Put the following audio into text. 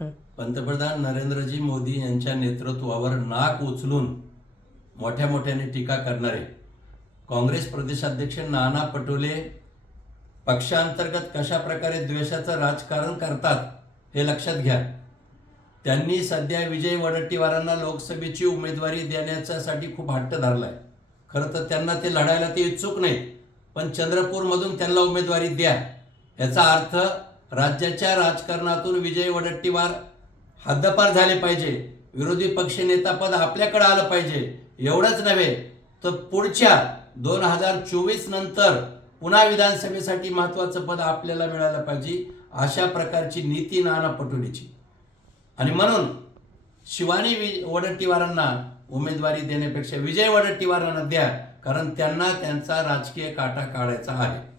पंतप्रधान नरेंद्रजी मोदी यांच्या नेतृत्वावर नाक उचलून मोठ्या मोठ्याने टीका करणारे काँग्रेस प्रदेशाध्यक्ष नाना पटोले पक्षांतर्गत कशा प्रकारे द्वेषाचं राजकारण करतात हे लक्षात घ्या. त्यांनी सध्या विजय वडट्टीवारांना लोकसभेची उमेदवारी देण्याच्यासाठी खूप हट्ट धरलाय. खरं तर त्यांना ते लढायला ते इच्छुक नाही पण चंद्रपूरमधून त्यांना उमेदवारी द्या. याचा अर्थ राज्याच्या राजकारणातून विजय वडट्टीवार हद्दपार झाले पाहिजे. विरोधी पक्षनेतापद आपल्याकडे आलं पाहिजे. एवढंच नव्हे तर पुढच्या दोन हजार चोवीस नंतर पुन्हा विधानसभेसाठी महत्त्वाचं पद आपल्याला मिळालं पाहिजे अशा प्रकारची नीती नाना पटोलेची. आणि म्हणून शिवानी वि वडट्टीवारांना उमेदवारी देण्यापेक्षा विजय वडट्टीवारांना द्या कारण त्यांना त्यांचा राजकीय काटा काढायचा आहे.